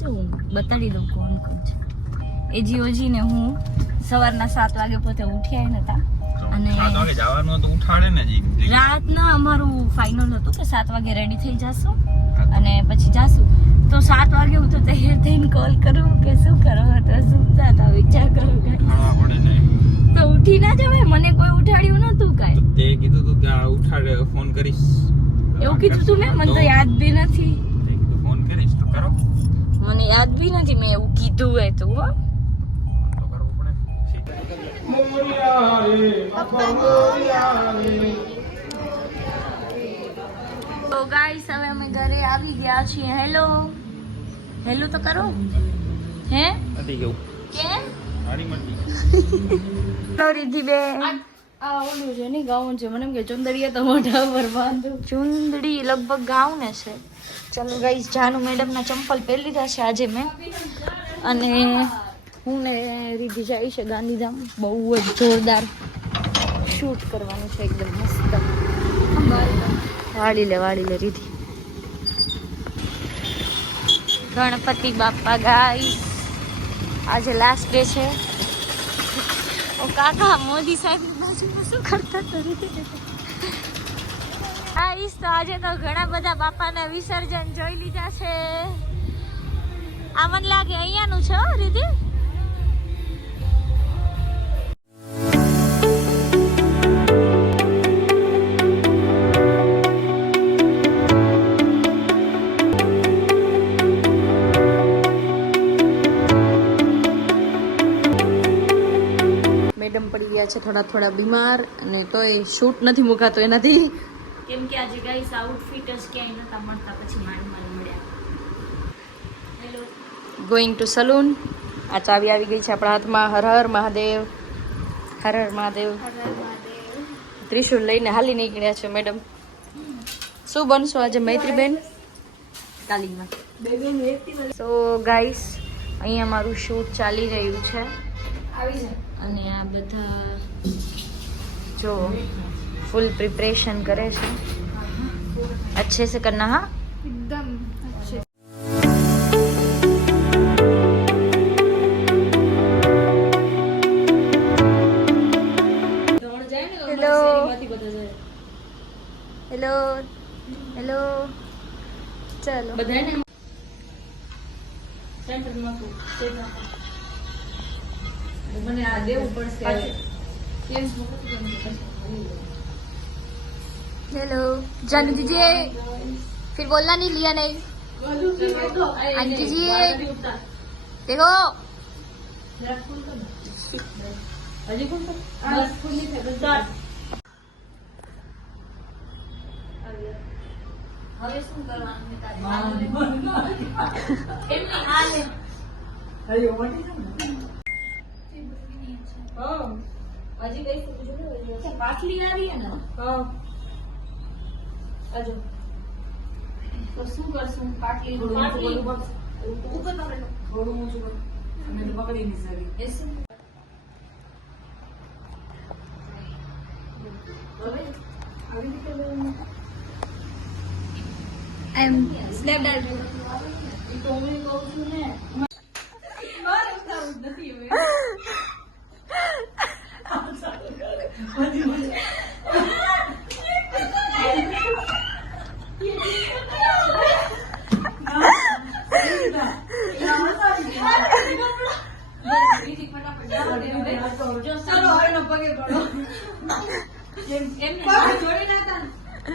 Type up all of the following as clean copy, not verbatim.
છે હું બતાડી દઉં કોણ કોણ છે. એ જીઓજી ને હું સવારના 7 વાગે પોતે ઉઠ્યા નતા અને 7 વાગે જવાનું હતું ઉઠાડે ને જી. રાતના અમારું ફાઇનલ હતું કે 7 વાગે રેડી થઈ જશું અને પછી જાશું. તો 7 વાગે હું તો તૈયાર થઈને કોલ કરું કે શું કરો તો સુતા હતા વિચાર કરો ઉઠાડવા પડે ને. તો ઉઠી ના જવાય મને કોઈ ઉઠાડ્યું નતું કાંઈ. તે કીધું તું કે આ ઉઠાડે ફોન કરીશ એવું કીધું તું મેં મને તો યાદ બી નથી. તે કીધું ફોન કરીશ તો કરો મને યાદ બી નથી મેં એવું કીધું હોય તો હો તો કરવું પડે. તો ગાઈસ હવે અમે ઘરે આવી ગયા છીએ. હેલો હેલો તો કરો હે નથી ગયું કેમ મારી મરજી. રીધી બે આ ઓલું છે ને ગાઉન છે મને એમ કે ચુંદડીએ તો મોઢા પર બાંધું. ચુંદડી લગભગ ગાઉન છે. ચાલો ગાઈસ જાનુ મેડમના ચંપલ પહેરી લીધા છે આજે મેં અને હું ને રીધી જાય છે ગાંધીધામ. બહુ જ જોરદાર શૂટ કરવાનું છે એકદમ મસ્ત. વાળી લે રીધી. ગણપતિ બાપા ગાઈસ આજે લાસ્ટ ડે છે. ઓ કાકા મોદી સાહેબની બાજુમાં શું કરતા ગાઈસ તો આજે તો ઘણા બધા બાપાના વિસર્જન જોઈ લીધા છે. આ મને લાગે અહીંયાનું છે હો રીધી. મેડમ પડી ગયા છે થોડા બીમાર અને તોય શૂટ નથી મુકાતો એનાથી કેમ કે આજે ગાઈસ આઉટફિટ જ ક્યાંય નતા મળતા પછી માંડ મળ્યા. Hello going to salon. આ ચાવી આવી ગઈ છે આપણા હાથમાં. હર હર મહાદેવ હર હર મહાદેવ. ત્રિશુલ લઈને હાલી નીકળ્યા છે મેડમ. શું બનશો આજે મૈત્રીબેન તાલીમમાં? સો ગાઈસ અહીંયા મારું શૂટ ચાલી રહ્યું છે અને આ બધા જો फुल प्रिपरेशन करे છે. अच्छे से करना हाँ एकदम अच्छे. हेलो हेलो हेलो चलो बधाने सेंटर में को મને આ દેવું પડશે. हेलो जानू दीजिए फिर बोलना नहीं लिया नहीं. आंटी जी देखो હવે શું કરવાનું હજી કઈ પાટલી આવી ને હજુ તો શું કરશું? પાટલી ઉપર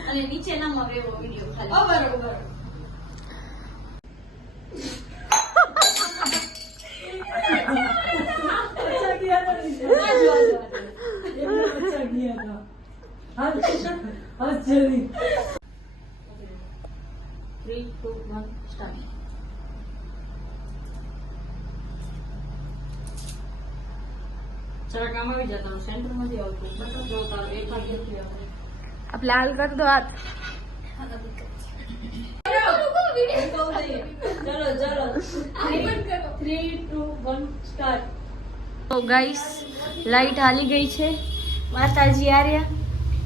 અને નીચે ના માં વેવો વિડિયો ખાલી બરોબર. Three, two, one, start. जरा काम भी जाता हूँ सेंटर में जाओ तो मतलब जो होता है एक हाथ देखिए आप लाल कर दो हाथ. चलो चलो 3, 2, 1 स्टार्ट. तो गाइस लाइट हाली गई છે. માતાજી આર્યા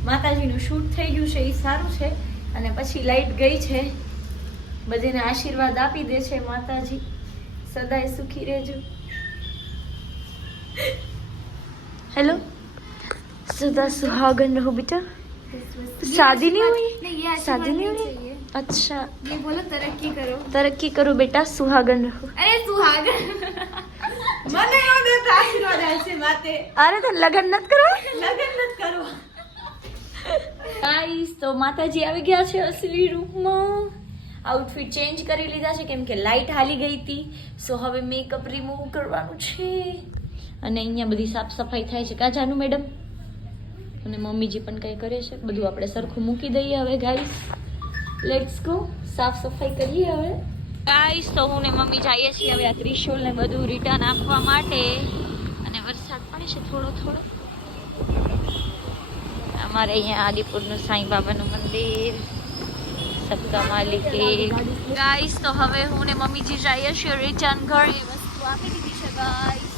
માતાજીનું શૂટ થઈ ગયું છે એ સારું છે અને પછી લાઈટ ગઈ છે. બધાને આશીર્વાદ આપી દે છે માતાજી. સદાય સુખી રહેજો. हेलो सदा सुहागन रहो बेटा. शादी नहीं हुई? नहीं, ये शादी आशीर्वाद नहीं नहीं हुई? चाहिए. अच्छा, ये बोलो तरक्की करो. तरक्की करो बेटा, सुहागन रहो. अरे सुहागन મને એવો દેતા આશીર્વાદ આલશે માતે. अरे तो लगन नत करो. લગન નત કરો. ગાઈસ, તો માતાજી આવી ગયા છે અસલી રૂપમાં. આઉટફિટ ચેન્જ કરી લીધા છે કેમ કે લાઇટ હાલી ગઈ હતી. સો હવે મેકઅપ રિમૂવ કરવાનું છે અને અહીંયા બધી સાફ સફાઈ થાય છે. કા જાનું મેડમ? અને મમ્મીજી પણ કંઈ કરે છે. બધું આપણે સરખું મૂકી દઈએ હવે. ગાઈસ, લેટ્સ ગો, સાફ સફાઈ કરીએ હવે. ગાઈસ, તો હું ને મમ્મી જઈએ છીએ હવે આ ત્રિશુલ ને બધું રિટર્ન આપવા માટે. અને વરસાદ પડે છે થોડો થોડો. અમારે અહીંયા આદિપુરનું સાંઈ બાબાનું મંદિર, સબકા માલિકે. ગાઈસ, તો હવે હું ને મમ્મીજી જઈએ છીએ રિટર્ન ઘરે. વસ્તુ આપી દીધી છે ગાઈસ.